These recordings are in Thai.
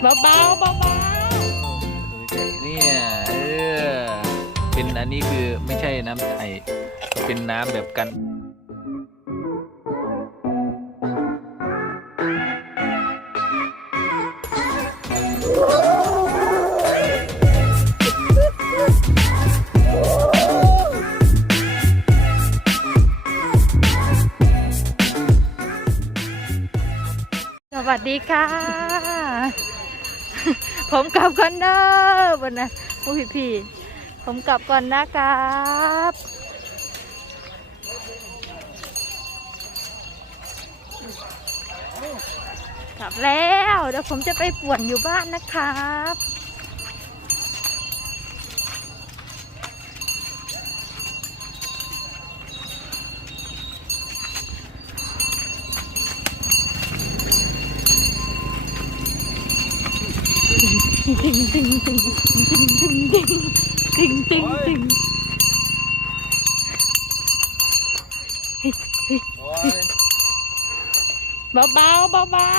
เบาเบาเบาเบาเนี่ยเออเป็นอันนี้คือไม่ใช่น้ำไทยเป็นน้ำแบบกัน วัสดีค่ะ ผมกลับก่อนเด้อบนนะผู้พี่พี่ๆผมกลับก่อนนะครับกลับแล้วเดี๋ยวผมจะไปป่วนอยู่บ้านนะครับ งติงติงติงติงติงติงติงติงติงเบาเบาเบาเบา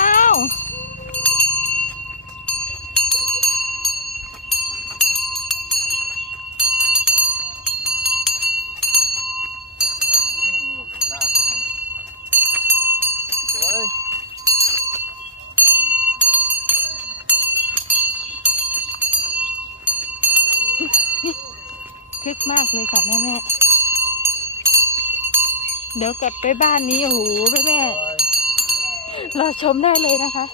คึกมากเลยค่ะแม่แม่เดี๋ยวกลับไปบ้านนี้โอ้โหแม่แม่รอชมได้เลยนะคะ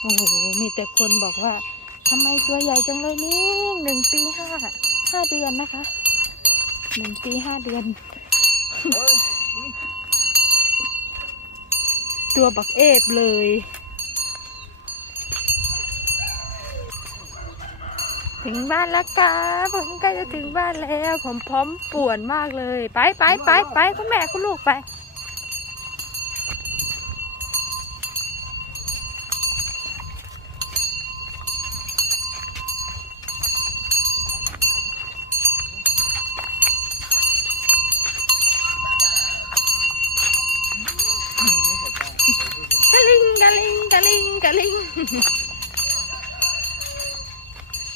โอ้โห มีแต่คนบอกว่าทำไมตัวใหญ่จังเลยนี่หนึ่งปีห้าห้าเดือนนะคะหนึ่งปีห้าเดือน ตัวบักเอฟเลย ถึงบ้านแล้วค่ะผมใกล้จะถึงบ้านแล้ว ผมพร้อมป่วนมากเลย ไปไปไปไปคุณแม่คุณลูกไป กะลิงกะลิงกะลิงกะลิง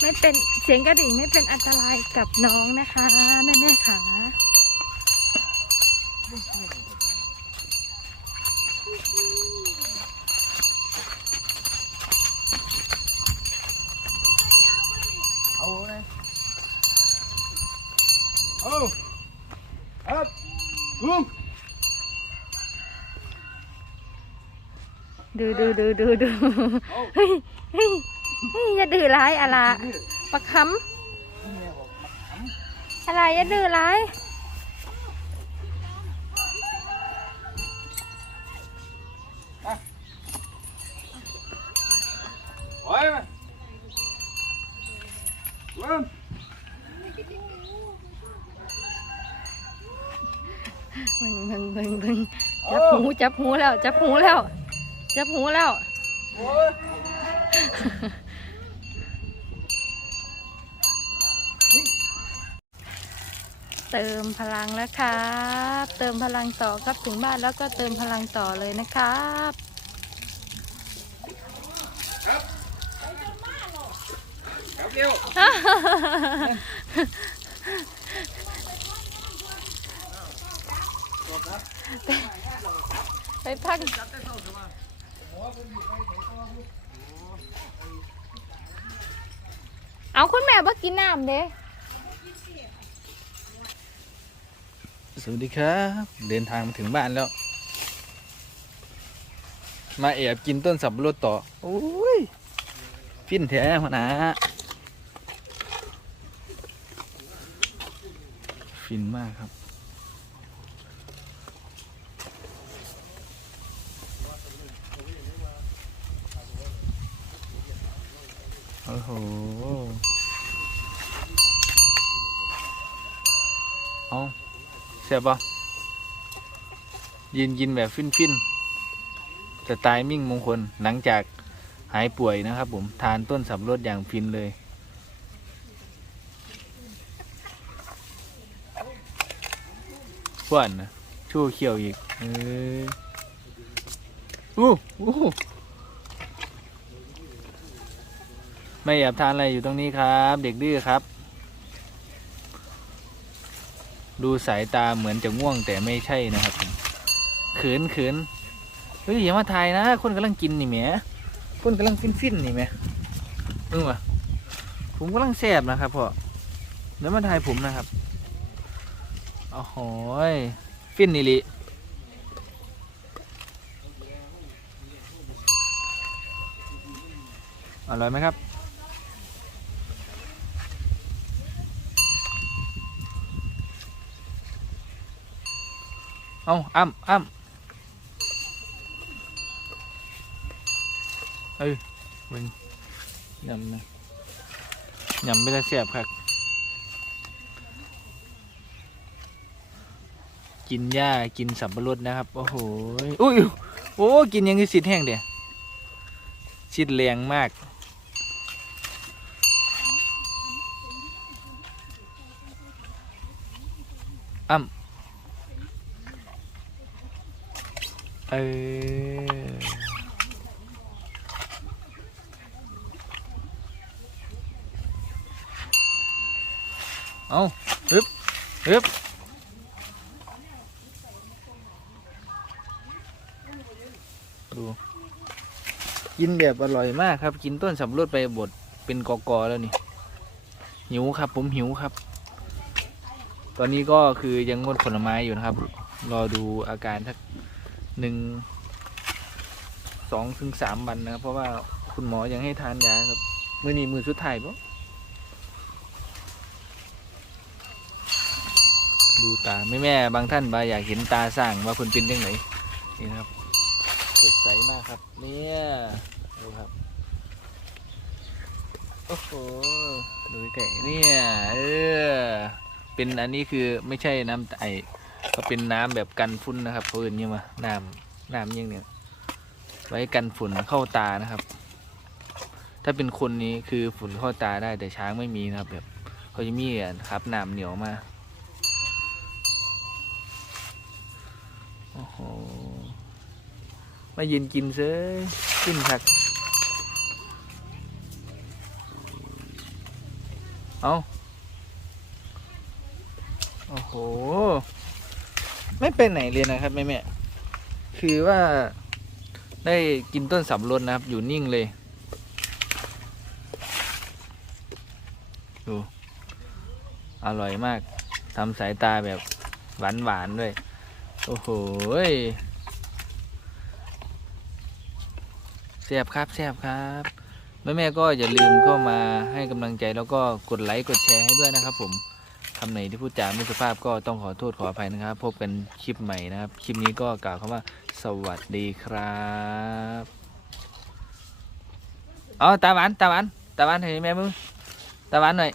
ไม่เป็นเสียงกระดิ่งไม่เป็นอันตรายกับน้องนะคะแม่แม่ขาเลยเอาครับลุง ดูดูดูดูดูเฮ้ยเฮ้ยเฮ้ยอย่าดื้อร้ายอะไรปักคำอะไรอย่าดื้อร้ายโอ้ยมาลุงมึงมึงมึงมึงจับหูจับหูแล้ว จับหูแล้ว จับหูแล้วโอ้ยเติมพลังแล้วครับ เติมพลังต่อครับถึงบ้านแล้วก็เติมพลังต่อเลยนะครับครับเร็วไปพัก เอาคุณแม่บ่กินน้ำเด้สวัสดีครับ เดินทางมาถึงบ้านแล้ว มาแอบกินต้นสับปะรดต่อโอ้ยฟินแท้หัวหนะฟินมากครับ เอาเสียบะยินยินแบบฟินฟินสไตายมิ่งมงคลหลังจากหายป่วยนะครับผมทานต้นสับรดอย่างฟินเลย พวนนะชู่เขียวอีกเอออ้อู้ไม่อยากทานอะไรอยู่ตรงนี้ครับ เด็กดื้อครับ ดูสายตาเหมือนจะง่วงแต่ไม่ใช่นะครับเขินเขินเฮ้ยอย่ามาถ่ายนะ คนกำลังกินนี่แหมคนกำลังฟินฟินนี่แหมเออวะผมกำลังแสบนะครับพ่อแล้วมาถ่ายผมนะครับโอ้โหฟินนี่ลิอร่อยไหมครับ เอาอ้ำอ้ำเอ้มึงยำนะยำไม่ได้เสียบครับกินหญ้ากินสับปะรดนะครับ โอ้โหอุ้ยโอ้กินยังคือสิทธิ์แห้งเดียสิทธิ์แรงมากอ้ำ เออเอาฮึบฮึบดู กินแบบอร่อยมากครับ กินต้นสับปะรดไปบดเป็นกอกๆแล้วนี่ หิวครับ ผมหิวครับ ตอนนี้ก็คือยังงดผลไม้อยู่นะครับ รอดูอาการทัก หนึ่งสองถึงสามวันนะครับ เพราะว่าคุณหมอยังให้ทานยาครับ มือนี้มือสุดท้ายปะดูตาแม่แม่บางท่านบาอยากเห็นตาสร้างว่าคุณเป็นยังไงนี่นะครับสดใสมากครับเนี่ยดูครับโอ้โหดูไก่เนี่ยเออเป็นอันนี้คือไม่ใช่น้ำไอ ก็เป็นน้ำแบบกันฝุ่นนะครับเขาเอื่นยังมาน้ำน้ำยังเนี่ย ไว้กันฝุ่นเข้าตานะครับ ถ้าเป็นคนนี้คือฝุ่นเข้าตาได้แต่ช้างไม่มีนะครับ แบบเขาจะมีอะครับน้ำเหนียวมาโอ้โหมายืนกินเซ้ยขึ้นคักเอาโอ้โห ไม่ไปไหนเลยนะครับแม่แม่คือว่าได้กินต้นสับรดนะครับ อยู่นิ่งเลยดูอร่อยมากทำสายตาแบบหวานหวานๆด้วย โอ้โหแซ่บครับแซ่บครับแม่แม่ก็อย่าลืมเข้ามาให้กำลังใจแล้วก็กดไลค์กดแชร์ให้ด้วยนะครับผม คำไหนที่พูดจาไม่สุภาพก็ต้องขอโทษขออภัยนะครับ พบกันคลิปใหม่นะครับ คลิปนี้ก็กล่าวคำว่าสวัสดีครับอ๋อตาหวานตาหวานตาหวานเห็นไหมมึงตาหวานหน่อย